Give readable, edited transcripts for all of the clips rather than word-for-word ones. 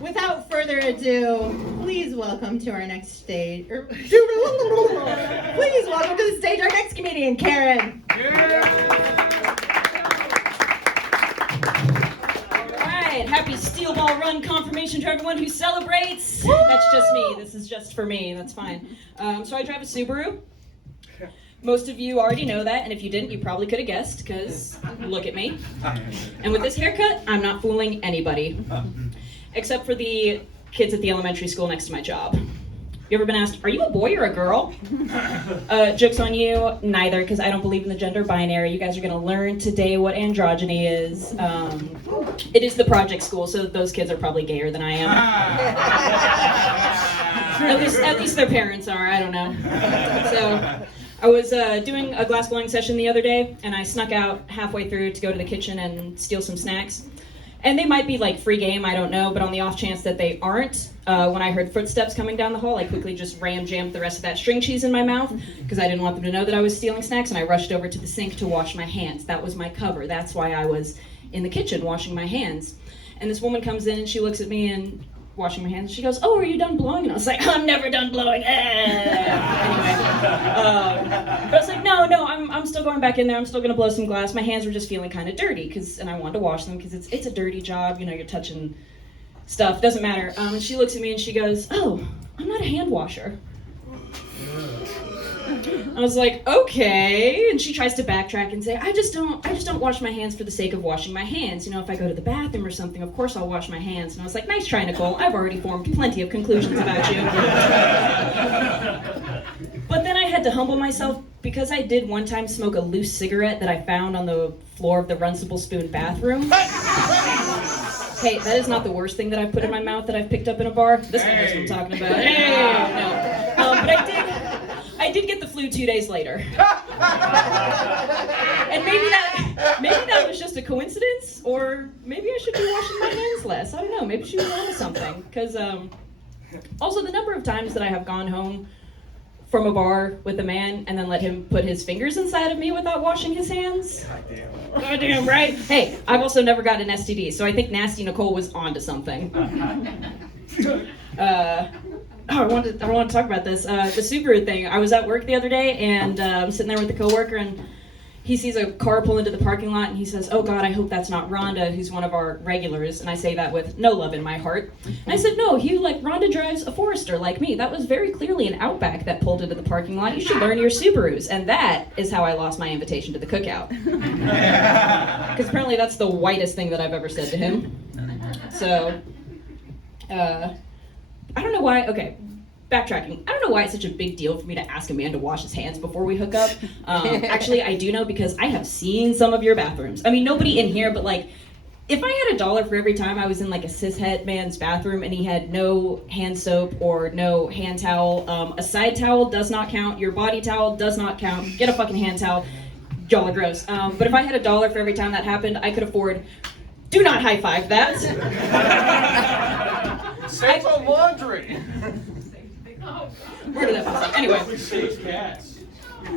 Without further ado, please welcome to our next stage. Please welcome to the stage our next comedian, Karen. Alright, happy Steel Ball Run confirmation to everyone who celebrates. That's just me. This is just for me. That's fine. So I drive a Subaru. Most of you already know that, and if you didn't, you probably could have guessed, because look at me. And with this haircut, I'm not fooling anybody. Except for the kids at the elementary school next to my job. You ever been asked, are you a boy or a girl? Joke's on you, neither, because I don't believe in the gender binary. You guys are going to learn today what androgyny is. It is the project school, so those kids are probably gayer than I am. At least their parents are, I don't know. So I was doing a glass blowing session the other day, and I snuck out halfway through to go to the kitchen and steal some snacks. And they might be like free game, I don't know, but on the off chance that they aren't, when I heard footsteps coming down the hall, I quickly just jammed the rest of that string cheese in my mouth because I didn't want them to know that I was stealing snacks, and I rushed over to the sink to wash my hands. That was my cover. That's why I was in the kitchen washing my hands. And this woman comes in and she looks at me and washing my hands. She goes, "Oh, are you done blowing?" And I was like, "I'm never done blowing." Anyway, but I was like, no, I'm still going back in there. I'm still gonna blow some glass. My hands were just feeling kind of dirty and I wanted to wash them because it's a dirty job. You know, you're touching stuff. Doesn't matter. And she looks at me and she goes, "Oh, I'm not a hand washer." I was like, okay, and she tries to backtrack and say, I just don't wash my hands for the sake of washing my hands. You know, if I go to the bathroom or something, of course I'll wash my hands. And I was like, nice try, Nicole. I've already formed plenty of conclusions about you. But then I had to humble myself because I did one time smoke a loose cigarette that I found on the floor of the Runcible Spoon bathroom. Hey, that is not the worst thing that I've put in my mouth that I've picked up in a bar. This guy knows what I'm talking about. Hey, no. But I did get the flu 2 days later. And maybe that was just a coincidence, or maybe I should be washing my hands less. I don't know, maybe she was onto something. Because also the number of times that I have gone home from a bar with a man and then let him put his fingers inside of me without washing his hands. Goddamn, right? Hey, I've also never gotten an STD, so I think Nasty Nicole was onto something. I want to talk about this. The Subaru thing. I was at work the other day, and I'm sitting there with a coworker, and he sees a car pull into the parking lot, and he says, "Oh God, I hope that's not Rhonda, who's one of our regulars." And I say that with no love in my heart. And I said, "No, Rhonda drives a Forester like me. That was very clearly an Outback that pulled into the parking lot. You should learn your Subarus." And that is how I lost my invitation to the cookout. Because apparently that's the whitest thing that I've ever said to him. So, I don't know why, okay, backtracking. I don't know why it's such a big deal for me to ask a man to wash his hands before we hook up. Actually, I do know because I have seen some of your bathrooms. I mean, nobody in here, but like, if I had $1 for every time I was in like a cishet man's bathroom and he had no hand soap or no hand towel, a side towel does not count, your body towel does not count, get a fucking hand towel, y'all are gross. But if I had $1 for every time that happened, I could afford, do not high five that. Save on laundry. Where did that come from? Anyway. It saves cats.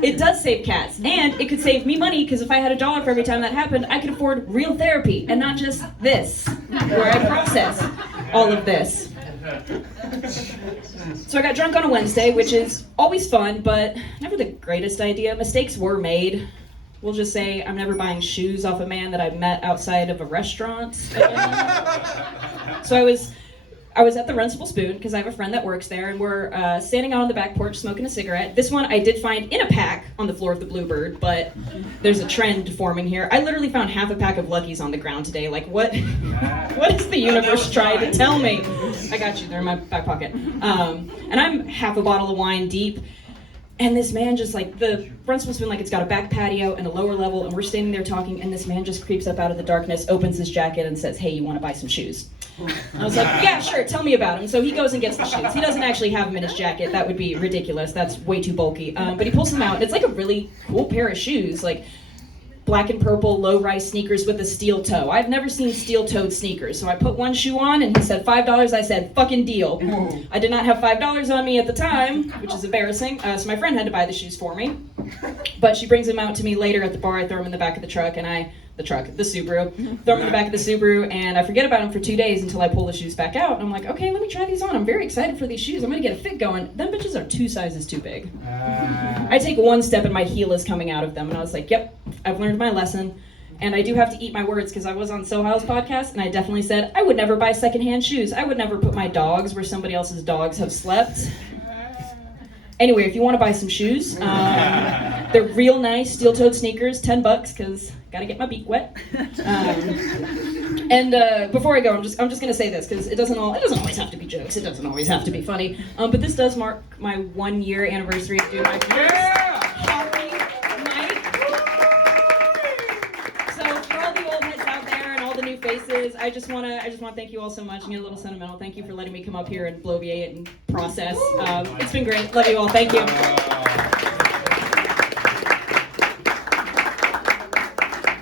It does save cats, and it could save me money because if I had $1 for every time that happened, I could afford real therapy and not just this, where I process all of this. So I got drunk on a Wednesday, which is always fun, but never the greatest idea. Mistakes were made. We'll just say I'm never buying shoes off a man that I met outside of a restaurant. So I was at the Runcible Spoon because I have a friend that works there, and we're standing out on the back porch smoking a cigarette. This one I did find in a pack on the floor of the Bluebird, but there's a trend forming here. I literally found half a pack of Luckies on the ground today. Like, what is the universe trying to tell me? I got you, they're in my back pocket. And I'm half a bottle of wine deep. And this man just like, the Runcible Spoon, like it's got a back patio and a lower level, and we're standing there talking, and this man just creeps up out of the darkness, opens his jacket, and says, "Hey, you want to buy some shoes?" I was like, "Yeah, sure, tell me about him." So he goes and gets the shoes. He doesn't actually have them in his jacket. That would be ridiculous. That's way too bulky. But he pulls them out, and it's like a really cool pair of shoes, like black and purple low-rise sneakers with a steel toe. I've never seen steel-toed sneakers. So I put one shoe on, and he said $5. I said, "Fucking deal." I did not have $5 on me at the time, which is embarrassing. So my friend had to buy the shoes for me. But she brings them out to me later at the bar. I throw them in the back of the truck, and I the Subaru, throw them in the back of the Subaru, and I forget about them for 2 days until I pull the shoes back out, and I'm like, okay, let me try these on. I'm very excited for these shoes. I'm gonna get a fit going. Them bitches are 2 sizes too big. I take one step and my heel is coming out of them, and I was like, yep, I've learned my lesson. And I do have to eat my words because I was on Sohail's podcast, and I definitely said I would never buy secondhand shoes. I would never put my dogs where somebody else's dogs have slept. Anyway, if you want to buy some shoes, they're real nice steel-toed sneakers, $10 because gotta get my beak wet. And before I go, I'm just gonna say this because it doesn't always have to be jokes. It doesn't always have to be funny. But this does mark my 1-year anniversary of doing my first Hoppy mic. So for all the old heads out there and all the new faces, I just wanna thank you all so much and get a little sentimental. Thank you for letting me come up here and bloviate and process. It's been great. Love you all. Thank you.